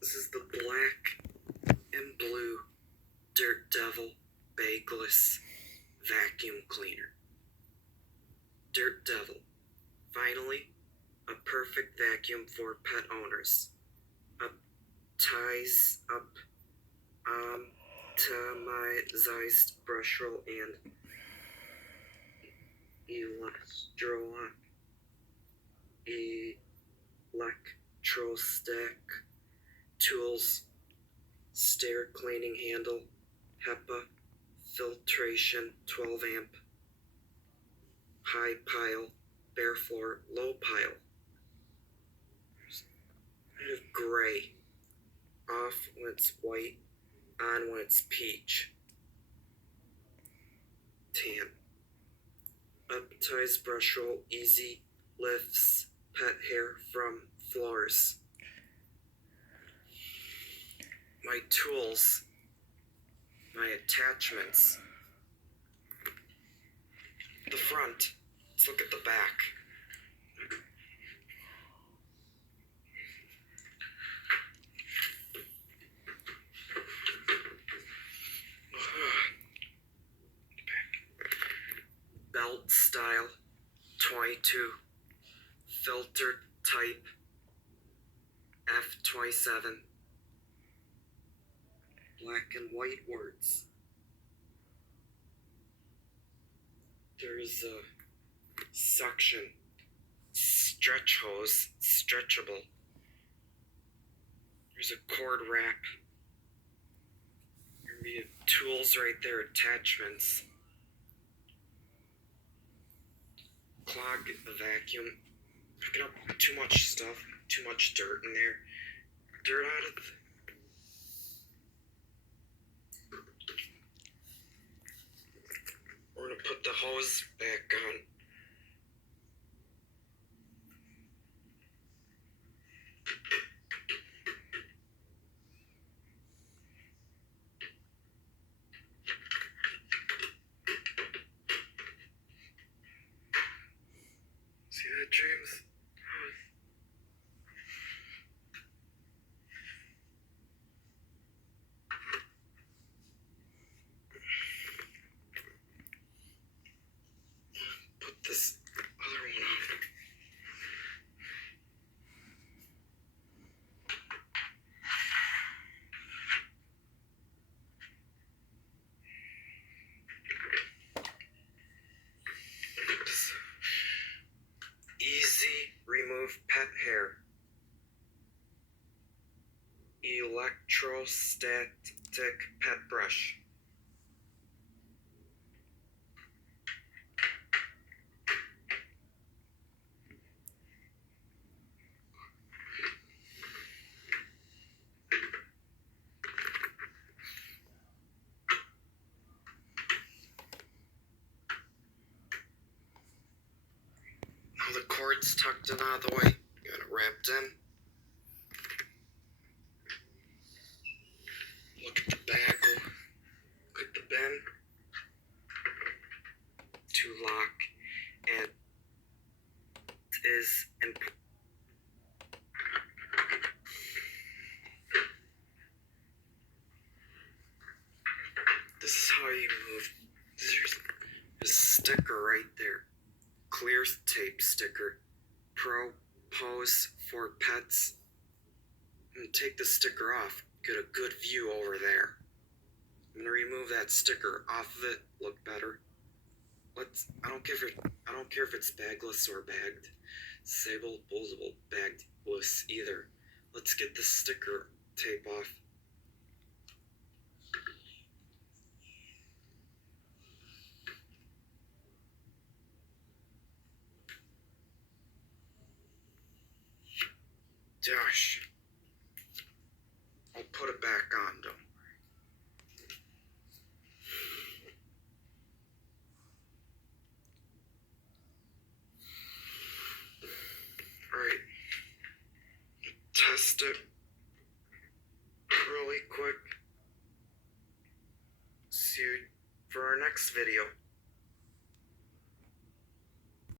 This is the black and blue Dirt Devil Bagless vacuum cleaner. Dirt Devil. Finally, a perfect vacuum for pet owners. Ties up optimized brush roll and electrostatic tools, stair cleaning handle, HEPA, filtration, 12 amp, high pile, bare floor, low pile. Kind of gray, off when it's white, on when it's peach. Tan. Appetized brush roll, easy lifts pet hair from floors. My tools, my attachments. The front. Let's look at the back. Belt style, 22, filter type, F27, black and white words. There's a suction, stretch hose, stretchable. There's a cord wrap. There'll be tools right there, attachments. Clog the vacuum. Picking up too much stuff, too much dirt in there. Dirt out of We're gonna put the hose back on. See that, James? Put this other one on. Easy remove pet hair. Electrostatic pet brush. Now the cord's tucked in out of the way. Got it wrapped in. Look at the back. Look at the bin. To lock. And it is important. This is how you move. There's a sticker right there. Clear tape sticker. Pro pose for pets. And take the sticker off. Get a good view over there. I'm gonna remove that sticker off of it. Look better. I don't care if it's bagless or bagged. Sable, posable, bagless either. Let's get the sticker tape off. Gosh. I'll put it back on, don't worry. Alright. Test it really quick. See you for our next video.